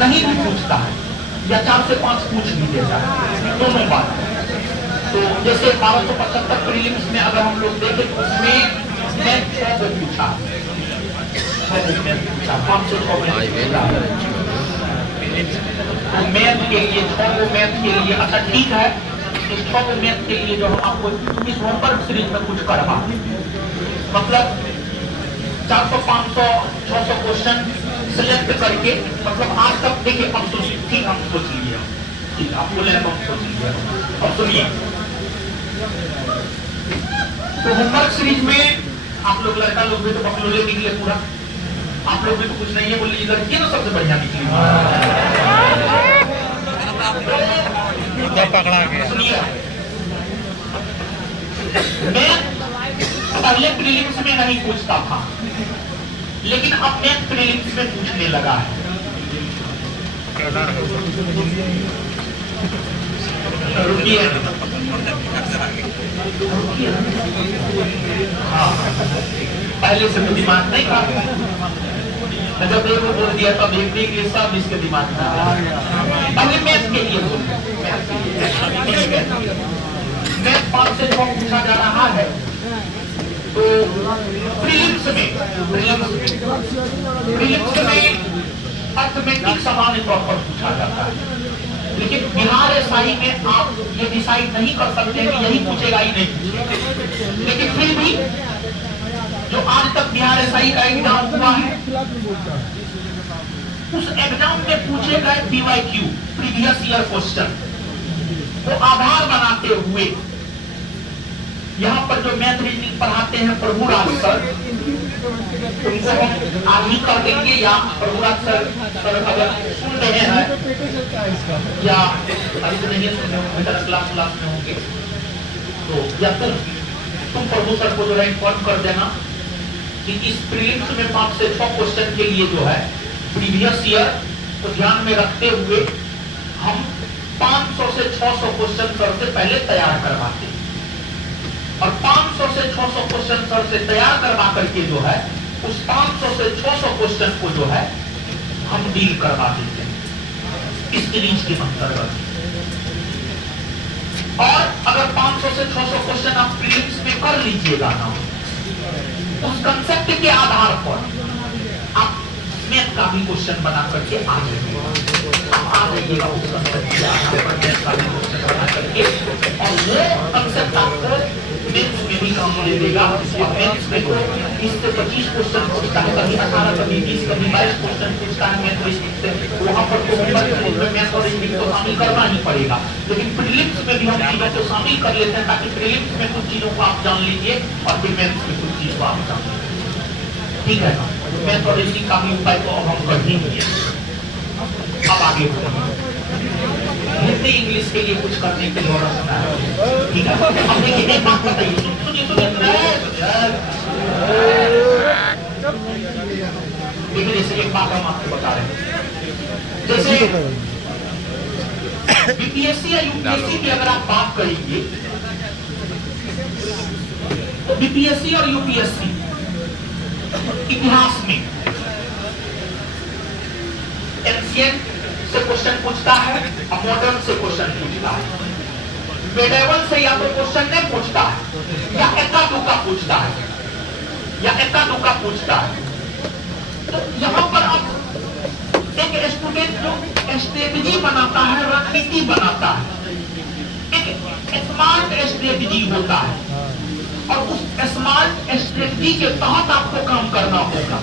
नहीं भी पूछता है या 4 से 5 पूछ भी देता है, दोनों बात। तो जैसे 1275 प्रीलिम्स में अगर हम लोग देखें तो उसमें मैथ 6 को पूछा, 506 तो मैथ के लिए 6 को मैथ के लिए अच्छा ठीक है। इस 6 को मैथ के लिए जो हम आपको इस होमवर्क सीरीज में कुछ करवा, मतलब 400, 500, 600 क्वेश्चन सिलेक्ट करके, मतलब आज तक देखिए अब ठीक हम सोच लीजिए, ठीक आप बोले तो हम सोच लीजिए। अब सुनिए, तो होमवर्क सीरीज में आप लोग लड़का लोग भी तो बकलोले निकले पूरा, आप लोग भी तो कुछ नहीं है बोलिए, लड़की तो सबसे बढ़िया निकली। पकड़ा गया। सुनिए, मैं पहले प्रीलिम्स में नहीं पूछता था, लेकिन अब मैं प्रीलिम्स में पूछने लगा है। रुकिए, हाँ पहले से तो दिमाग नहीं था, जब एक बोल दिया तब एक के सब इसके दिमाग में पहले मैथ के लिए मैथ 5 से 6 पूछा जा रहा है। तो प्रीलिम्स में अर्थमेटिक सामान्य तौर पर पूछा जाता है, लेकिन बिहार एसआई में आप ये डिसाइड नहीं कर सकते कि यही पूछेगा ही नहीं पूछेगा, लेकिन फिर भी जो आज तक बिहार एसआई का एग्जाम हुआ है उस एग्जाम में पूछे गए पीवाईक्यू प्रीवियस ईयर क्वेश्चन को आधार बनाते हुए यहाँ पर जो मैथ रीजनिंग पढ़ाते हैं प्रभुराज सर, उनको हम आज ही कर देंगे, या प्रभुराज सर अगर सुन रहे हैं या अभी तो नहीं सुन रहे क्लास में होंगे तो, या तुम प्रभु सर को जो है इन्फॉर्म कर देना कि इस प्रीलिम्स में 5 से 6 क्वेश्चन के लिए जो है प्रीवियस ईयर को ध्यान में रखते हुए हम 500 से 600 क्वेश्चन सर से पहले तैयार करवाते हैं, और 500 से 600 क्वेश्चन सर से तैयार करवा करके जो है उस 500 से 600 क्वेश्चन को जो है हम डील करवा देते हैं इस सीरीज के अंतर्गत। और अगर 500 से 600 क्वेश्चन आप प्रीलिम्स में कर लीजिएगा ना, उस कंसेप्ट के आधार पर आप मैथ का भी क्वेश्चन बना करके आ जाइएगा, उस कंसेप्ट के आधार पर मैथ का भी क्वेश्चन बना करके, और वो कंसेप्ट आपको मैथ्स में भी काम ले देगा। और मैथ्स में तो 20 से 25 क्वेश्चन पूछता है, कभी 18, कभी 20, कभी 22 क्वेश्चन पूछता है मैथ रीजनिंग से, वहां पर तो मैथ और रीजनिंग को शामिल करना ही पड़ेगा। लेकिन प्रीलिम्स में भी हम चीजों को शामिल कर लेते हैं ताकि प्रीलिम्स में कुछ चीजों को आप जान लीजिए और फिर मैथ्स में कुछ चीज को आप जान लीजिए, ठीक है ना। मैथ और रीजनिंग का भी उपाय तो अब हम कर देंगे। अब आगे हिंदी इंग्लिश के लिए कुछ करने की जरूरत है, ठीक है। अब देखिए एक बात बताइए, सुनिए देखिए, जैसे एक बात हम आपको बता रहे हैं, जैसे बीपीएससी या यूपीएससी की अगर आप बात करेंगे तो बीपीएससी और यूपीएससी इतिहास में एंशिएंट से क्वेश्चन पूछता है और मॉडर्न से क्वेश्चन पूछता है। मेडिवल से या तो क्वेश्चन नहीं पूछता है या एका दुका पूछता है, या एका दुका पूछता है। तो यहाँ पर अब एक स्टूडेंट जो स्ट्रेटजी बनाता है, रणनीति बनाता है, एक स्मार्ट स्ट्रेटजी होता है, और उस स्मार्ट स्ट्रेटजी के तहत आपको काम करना होगा।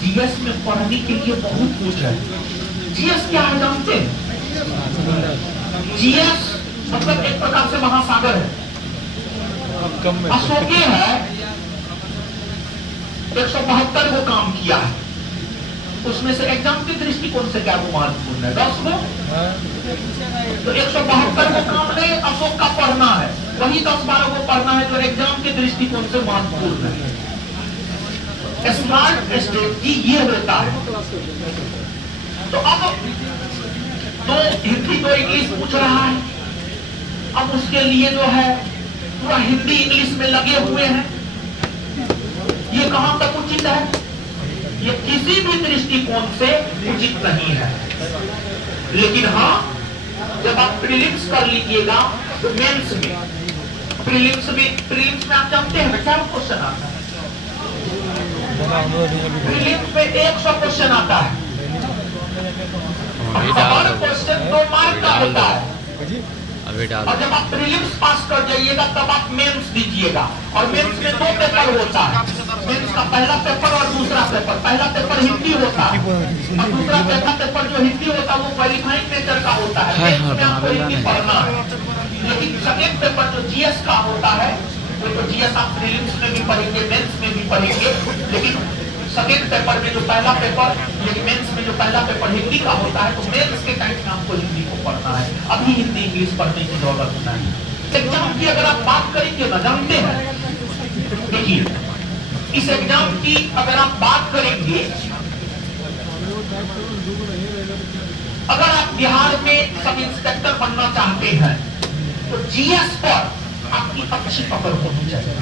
जीएस में पढ़ने के लिए बहुत कुछ है। जीएस क्या है जानते हैं? जीएस मतलब एक प्रकार से महासागर है, अशोके है 172 को काम किया है, उसमें से एग्जाम के दृष्टिकोण से क्या वो महत्वपूर्ण है? 10 को, तो 172 को काम नहीं अशोक का पढ़ना है, वही 10-12 को पढ़ना है जो एग्जाम के दृष्टिकोण से महत्वपूर्ण है। स्मार्ट स्ट्रेटजी ये होता है। तो अब तो हिंदी तो इंग्लिश पूछ रहा है, अब उसके लिए जो है पूरा हिंदी इंग्लिश में लगे हुए हैं, ये कहां तक उचित है? ये किसी भी दृष्टिकोण से उचित नहीं है। लेकिन हाँ, जब आप प्रीलिम्स कर लीजिएगा तो मेंस में, प्रीलिम्स में आप जानते हैं क्या क्वेश्चन आता है? प्रीलिम्स में 100 क्वेश्चन आता है। हर क्वेश्चन 2 मार्क का होता है। और जब आप प्रीलिम्स पास कर जाइएगा तब आप मेंस दीजिएगा, और मेंस में 2 पेपर होता है। मेंस का पहला पेपर और दूसरा पेपर। पहला पेपर हिंदी होता है और दूसरा पेपर जो हिंदी होता है वो क्वालिफाइंग नेचर का होता है। मेंस में आपको हिंदी पढ़ना है। लेकिन सेकेंड पेपर जो जीएस का होता है, वो तो जीएस आप प्रीलिम्स में भी पढ़ेंगे, मेंस में भी पढ़ेंगे। लेकिन सेकेंड पेपर में जो पहला पेपर, लेकिन मेंस में जो पहला पेपर हिंदी का होता है, तो मेंस के टाइम में आपको हिंदी को पढ़ना है। अभी हिंदी इंग्लिश पढ़ने की जरूरत नहीं। एग्जाम की अगर आप बात करेंगे ना, जानते हैं, देखिए इस एग्जाम की अगर आप बात करेंगे, अगर आप बिहार में सब इंस्पेक्टर बनना चाहते हैं तो जीएस पर आपकी अच्छी पकड़ होनी चाहिए।